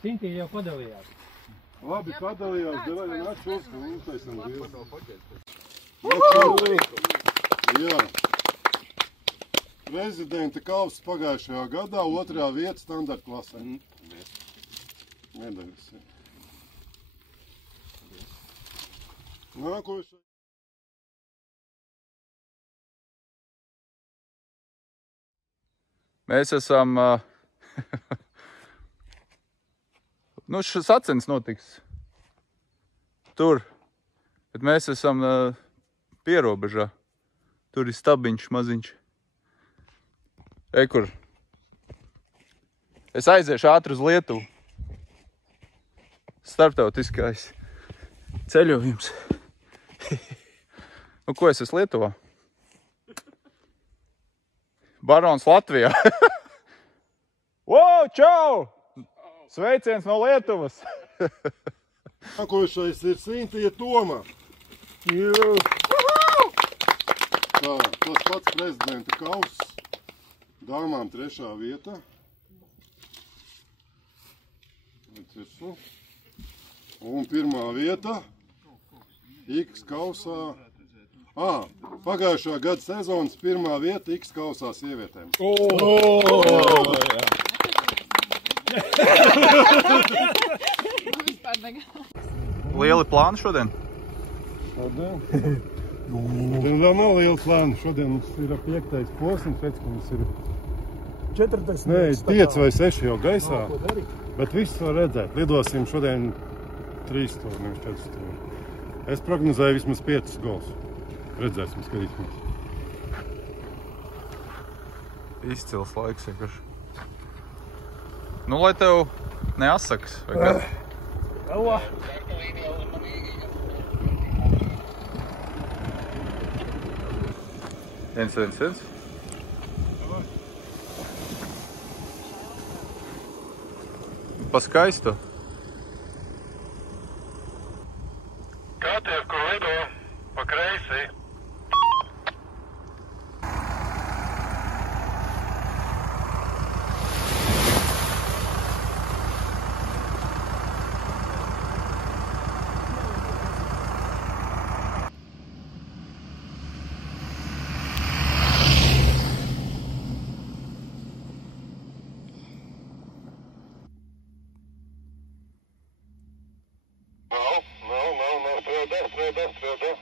Sintīja jau padalījās. Labi, padalījās, devai nāc šos, un uztaisam liels. Jā. Prezidenta kausa pagājušajā gadā, 2. vieta standarta klasē. Medaļas. Nākošais. Mēs esam, šis sacens notiks tur, bet mēs esam pierobežā. Tur ir stabiņš maziņš. Kur? Es aiziešu ātri uz Lietuvu. Starptautiskais ceļojums. Ko es esmu Lietuvā? Barons Latvijā. Wow, čau! Sveiciens no Lietuvas! Nākošais ir Sintija Toma. Tā, tas pats prezidenta kauss. Dāmām 3. vieta. Un 1. vieta. X kausā. Pagājušā gada sezonas 1. vieta X kausā sievietēm. Lieli plāni šodien? Šodien vēl nav liela plāna. Šodien mums ir 5. posms, pēc, ka mums ir 40. Nē, 5 vai 6 jau gaisā, bet viss var redzēt. Lidosim šodien 3 stūri, nevis 4 stūri. Es prognozēju vismaz 5 gols. Redzēsim, skatīsimies. Izcils laiks vienkārši. Nu, lai tev neasakas, vai kas? Viens. Pa skaistu. Kāties, kur lido pa kreisi? Strādā.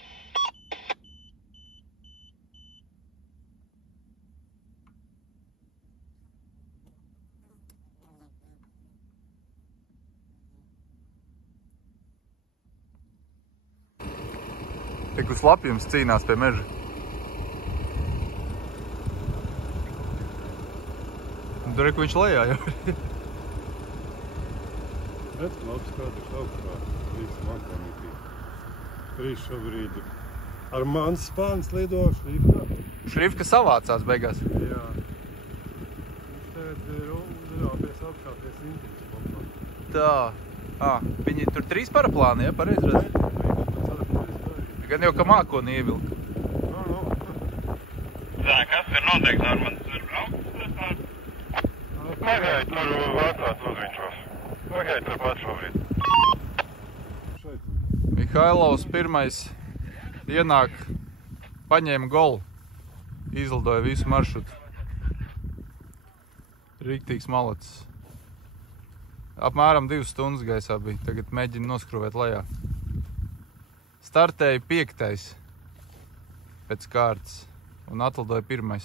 Tik uz lapjums cīnās pie meža. Tur, ko viņš lejā jau ir. Redz, labs kadrs augstā. 3 mantānītī. 3 šobrīd. Ar mans spāns lido Šrifka. Šrifka savācās beigās. Jā. Viņš tagad ir uzrāpies augšā pie Sintīs. Tā. Viņi tur 3 paraplāni, ja? Pareiz redz? Gan jau, ka mākoni ievilka. Tā, kas ir noteikti, Normans? Tur braukt? Pagaid, tur vācās uzviņšos. Pagaid, tur pat šobrīd. Mihailovs pirmais ienāk, paņēma golu, izlidoja visu maršrutu. Riktīgs malacis. Apmēram 2 stundas gaisā bija, tagad mēģina noskruvēt lejā. Startēja 5. pēc kārtas un atlidoja 1.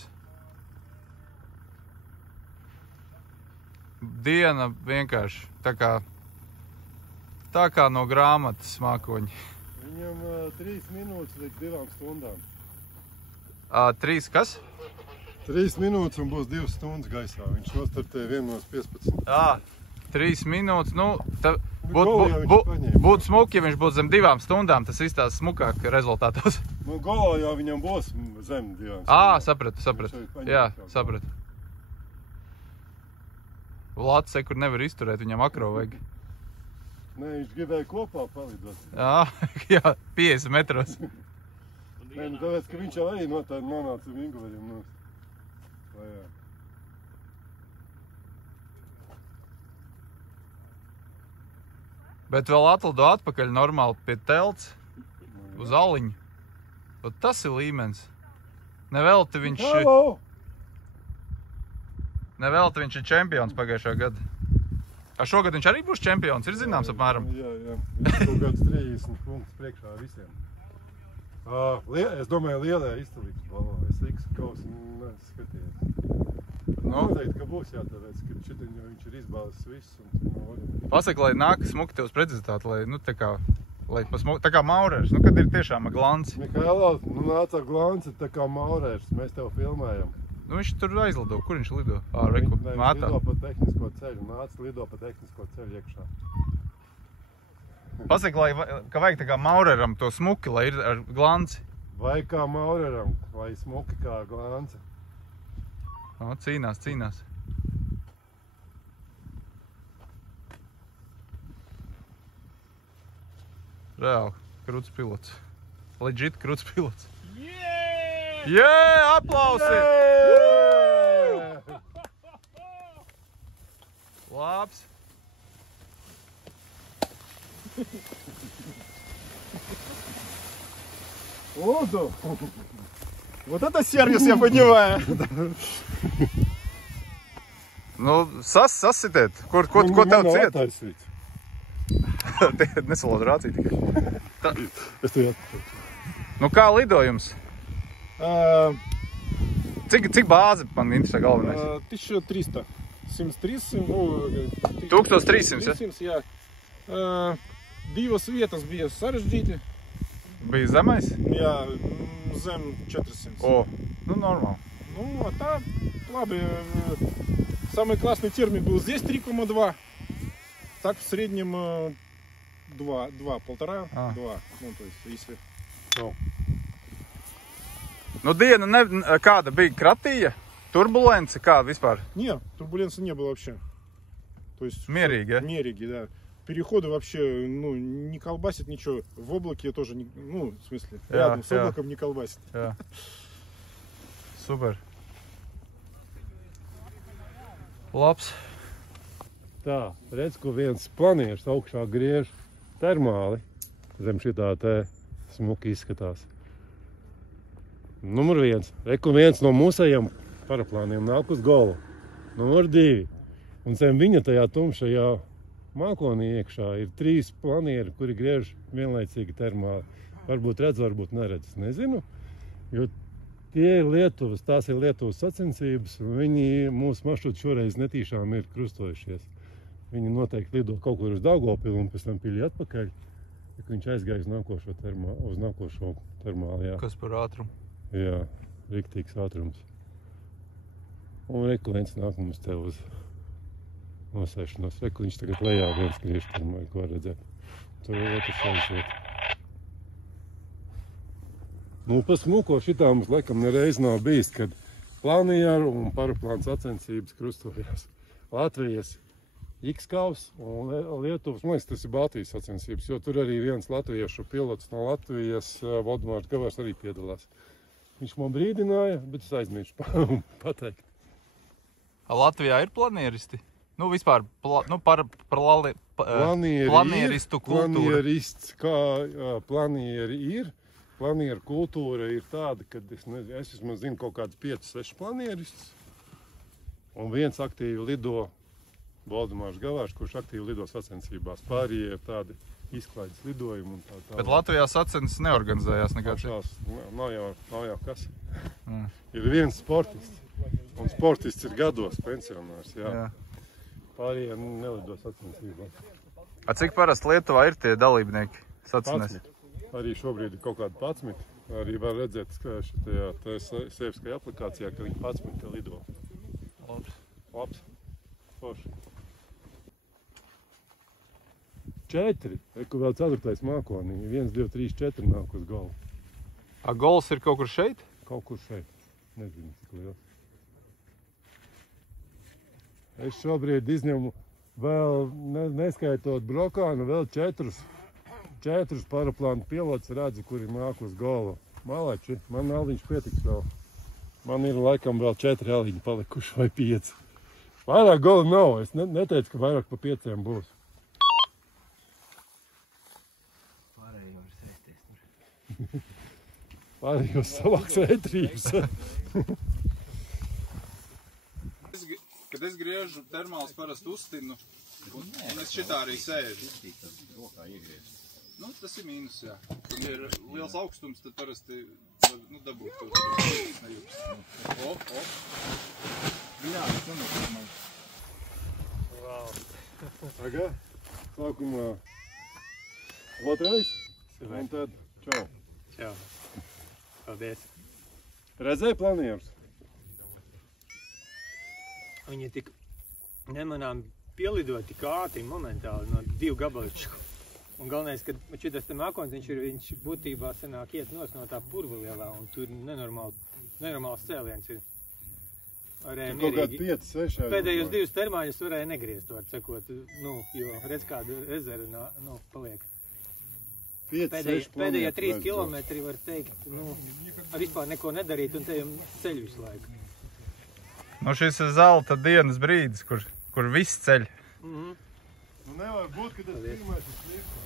Diena vienkārši tā kā no grāmatas mākoņi. Viņam 3 minūtes līdz 2 stundām. 3 kas? 3 minūtes un būs 2 stundas gaisā. Viņš nostartēja 1:15. 3 minūtes, būtu smuki, ja viņš būtu zem 2 stundām, tas izstās smukāk rezultātos. Golā jau viņam būs zem 2 stundām. Sapratu. Jā, sapratu. Vlads sekur nevar izturēt, viņam akro vajag. Nē, viņš gribēja kopā palidot. Jā, 50 metros. Nē, tāpēc, ka viņš jau arī nonāca Vingvaļam nost. Bet vēl atlido atpakaļ normāli pie telts uz aliņu. Bet tas ir līmenis. Nevelti viņš ir čempions pagājušā gada. Ar šogad viņš arī būs čempions, ir zināms apmēram? Jā. Viņš kaut kāds 30 punktus priekšā visiem. Es domāju, lielē izcilības balvā. Es X-kausi neskatījies. Noteikti, ka būs jātāvēs, ka šitiņu viņš ir izbāzis viss. Pasaka, lai nāk smuki tev uz precizitāti, lai, tā kā maurērs, kad ir tiešām glanci. Mihālā, nāca glanci tā kā maurērs, mēs tev filmējam. Viņš tur aizlido, kur viņš lido? Viņš lido pa tehnisko ceļu, lido pa tehnisko ceļu iekšā. Pasaka, ka vajag tā kā maureram to smuki, lai ir ar glanci. Vai kā maureram, vai smuki kā glanci. Cīnās. Reāli, krūts pilots. Legit krūts pilots. Jē, aplausi! Labs! Ого! Вот это сервис, я понимаю. Nu, sasitiet. Ko tev ciet? Nesalod rācīt tikai. Es tev jāatpēc. Nu, kā lidojums? Cik bāzi man interesē galvenais? 1300. 730, 1300, ja? Divas vietas bija sarežģīti. Bija zemais? Jā, zem 400. Ну, нормально. Ну, а там, labi, самый классный термин был здесь 3,2. Так в среднем 2, 1,5, 2. Ну, то есть, если... Nu, diena kāda bija kratīja? Turbulence kāda vispāр? Нет, турбуленции не было вообще. То есть... Mierīgi, ja? Mierīgi, да. Переходы вообще, ну, не колбасит ничего. В облаке тоже, ну, в смысле, рядом с облаком не колбасит. Jā. Super. Labs. Tā, redz, ko viens planieris augšā griež termāli. Zem šitā te smuki izskatās. Numur 1. Reku viens no mūsējiem paraplāniem nāk uz galvu. Numur 2. Un zem viņa tajā tumšajā mākonī iekšā ir 3 planieri, kuri griež vienlaicīgi termāli. Varbūt redz, varbūt neredz. Nezinu, jo tie ir Lietuvas, tās ir Lietuvas sacensības, un viņi mūsu maršrutu šoreiz netīšām ir krustojušies. Viņi noteikti lido kaut kur uz Daugavpilu un pēc tam pili atpakaļ, ja viņš aizgāja uz nākošo termāli. Jā. Kas par ātrumu? Jā, riktīgs ātrums. Un reku viens nāk mums te uz nosēšanos. Reku viņš tagad lejā viens griež termāli, ko redzēt. Tur otrs aiziet. Nu, pa smuko šitā mums laikam nereiz nav bijis, kad planieru un paraplānu sacensības krustojās. Latvijas X-kaus un Lietuvas, man liekas, tas ir Baltijas sacensības, jo tur arī viens latviešu pilots no Latvijas, Valdemārs Gavārs, arī piedalās. Viņš man brīdināja, bet es aizmiršu pateikt. Latvijā ir planieristi? Nu, vispār, planieristu kultūra. Planierists, kā planieri ir. Planieru kultūra ir tāda, ka es vismaz zinu kaut kādus 5-6 planieristus. Un viens aktīvi lido Valdemārs Gavārs, kurš aktīvi lido sacensībās. Pārējie ir tādi izklaides lidojumi un tā. Bet Latvijā sacences neorganizējās nekāds? Nav jau kas. Ir viens sportists. Un sportists ir gados pensionārs, jā. Pārējie nelido sacensībās. Cik parasti Lietuvā ir tie dalībnieki sacenēs? Arī šobrīd ir kaut kādi 11. Arī var redzēt, ka šitajā seviskajā aplikācijā, ka viņi 11 lido. Labs. Forši. 4. Eku vēl 4. mākonī. 1, 2, 3, 4 nāk uz galvu. Gols ir kaut kur šeit? Kaut kur šeit. Nezinu, cik liels. Es šobrīd izņemu vēl, neskaitot brokānu, vēl 4 paraplānu pilots redzu, kuri nāk uz galvu. Malači, man aliņš pietiks vēl. Man ir laikam vēl 4 aliņi palikuši vai 5. Vairāk goli nav, es neteicu, ka vairāk pa 5 būs. Pārējos savāks ētrības. Kad es griežu termāls parasti uzstinu, un es šitā arī sēžu. Nu, tas ir mīnus, jā. Kad ir liels augstums, tad parasti var, dabūt to. Jā, Aga, sākumā otrais, un tad čau. Čau. Paldies. Redzēji planierus? Viņi tik nemanām pielidot tik ātri momentāli no 2 gabaliču. Un galvenais, kad šitas te mākonis, viņš būtībā sanāk iet no tā purva lielā, un tur nenormāls cēliens ir. Varēja mierīgi. 5-6. Pēdējos 2 termāļus varēja negriezt, var sakot, jo redz kādu rezervu paliek. Pēdējie 3 kilometri var teikt, vispār neko nedarīt un te jau ceļ visu laiku. Nu, šis ir zelta dienas brīdis, kur viss ceļ. Nu nevar būt, ka tas pirmais ir slikts.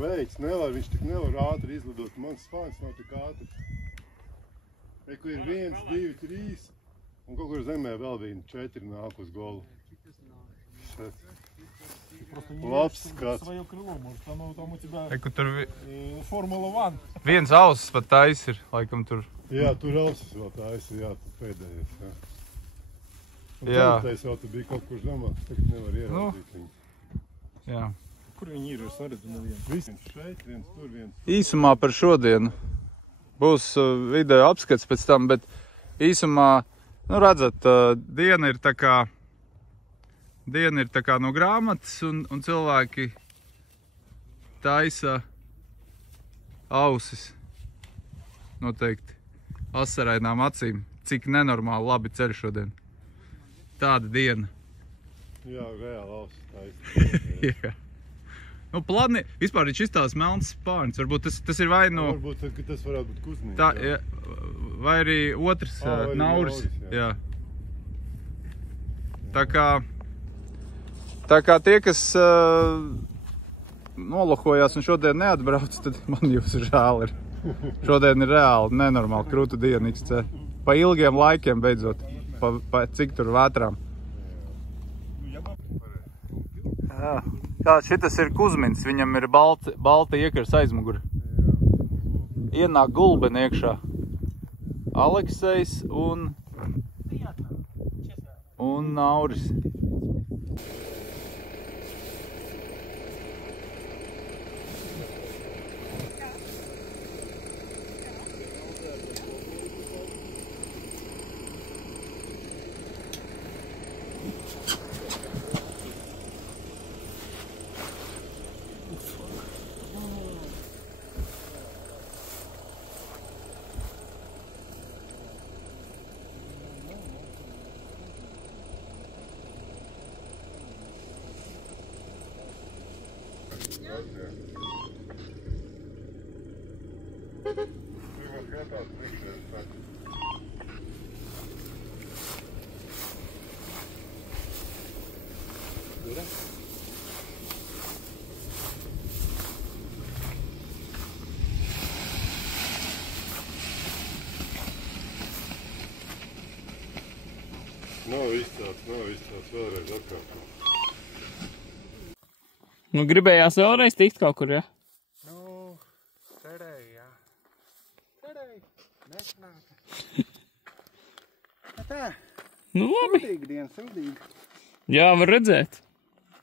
Veids nevar, viņš tik nevar ātri izlidot. Mans spāns nav tik ātrs. Kur ir 1, 2, 3, un kaut kur zemē vēl 4 nāk uz golu. Labs skats. Своё крыло, может, оно там у тебя Tur Формула 1. viens ausis pat tais ir, laikam tur. Jā, tur ausis vēl taisa, jā, tu pēdējais, jā. Un Jā. ceturtais jau tu bija kaut kur zemāk, tagad nevar ieraudzīt viņu. Jā. Kur viņi ir, es arī zinu vienu. Viens šeit, viens tur, viens. Īsumā par šodienu. Būs video apskats pēc tam, bet īsumā, redzat, diena ir tā kā no grāmatas, un cilvēki taisa ausis. Noteikti asarainām acīm, cik nenormāli labi ceļ šodien. Tāda diena. Jā, reāli ausis taisa. Jā. Plani, vispār viņš izstās melns spārns, varbūt tas ir vai no... Varbūt tas varētu būt Kuznīgs. Tā, ja, vai arī otrs nauris. Jā. Tā kā tie, kas nolohojās un šodien neatbrauc, tad man jūs žēl ir. Šodien ir reāli nenormāli krūta diena XC. Pa ilgiem laikiem beidzot, pa cik tur vētrām. Jā, šitas ir Kuzmins, viņam ir balta iekars aizmuguri. Ienāk Gulbeni iekšā. Aleksejs un Nauris. Nav izcēlts, vēlreiz atkāpums. Gribējās vēlreiz tikt kaut kur, ja? Cerēju, jā. Cerēju, nesnāka. Tā, Labi. sildīgi. Jā, var redzēt.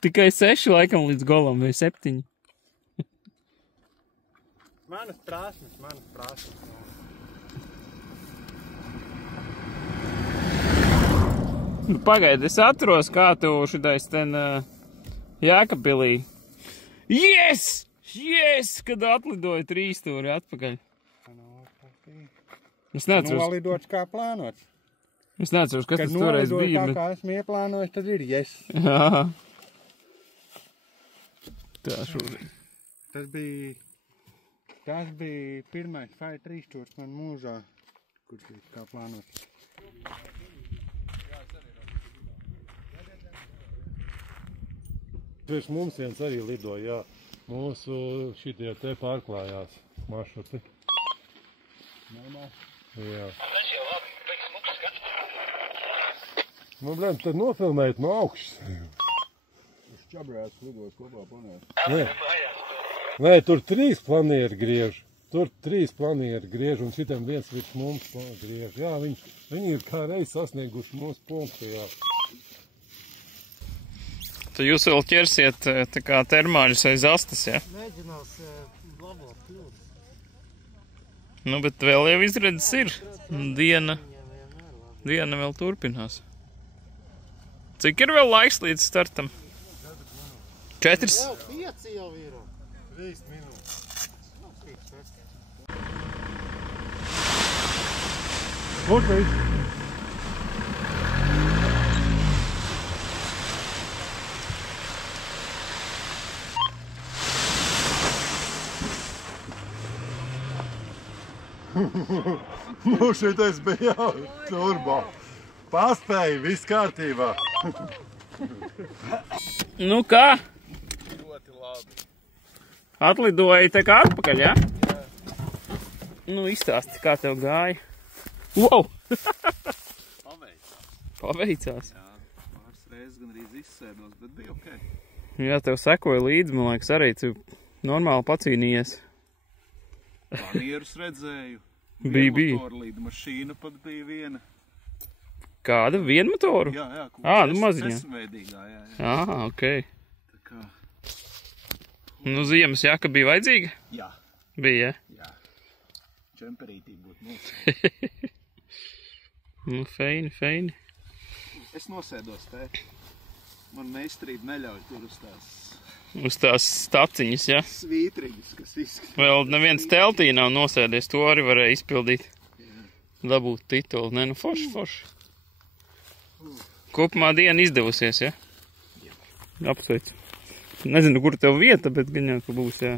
Tikai 6 laikam līdz golam, vai 7. Manas prasmes. Pagaidi, es atceros, kā tu šitais ten Jēkabpilī. Yes! Kad atlidoja 3 stūri atpakaļ. Es neatceros. Nolidots kā plānots. Es neatceros, kas tas toreiz bija. Kad nolidoju tā, kā esmu ieplānojis, tad ir yes. Jā. Tā šodien. Tas bija pirmais Fight 3 stūrs man mūžā, kurš bija kā plānots. Priekš mums viens arī lidoja, jā. mūsu šitie te pārklājās maršruti. Jā. Nu, blēm, tad nofilmēt no augšas. Čabrēs lidos kopā planēt. Nē, tur 3 planieri griež. Tur 3 planieri griež un šitam viens virs mums griež. Jā, viņi ir kā reiz sasnieguši mūsu punktu, jā. Tu jūs vēl ķersiet tā kā termāļus aiz astas, jā? Mēģinās labot kļūt. Nu, bet vēl jau izredzes ir. Diena vēl turpinās. Cik ir vēl laiks līdz startam? 4? Jau 5 jau ir. 3 minūtes. Kur viss? Nu, šitais bija turbo. Paspēja, viss kārtībā. Nu kā? Ļoti labi. Atlidoji tā kā atpakaļ, jā? Jā. Nu, izstāsti, kā tev gāja. Wow! Paveicās. Jā, pāris reizes gan arī izsēdos, bet bija ok. Jā, tev sekoja līdzi, man liekas, arī tu normāli pacīnījies. Planierus redzēju. Bija. Vienmotoru līda mašīna pat bija viena. Kāda? Vienmotoru? Jā, Nu maziņā. Esmveidīgā, jā. Ok. Tā kā... Nu, ziemas jaka bija vajadzīga? Jā. Bija, Jā. Džemperītī būtu mūsu. Nu, feini. Es nosēdos te. Man meistarība neļauj tur Uz tās staciņas, jā? svītriņas, kas izskatās. Vēl neviens teltī nav nosēdies, to arī varēja izpildīt. Dabūt titulu. Nē, nu forši. Kopumā diena izdevusies, ja? Apsveicu. Nezinu, kur tev vieta, bet gan jau, ka būs, jā.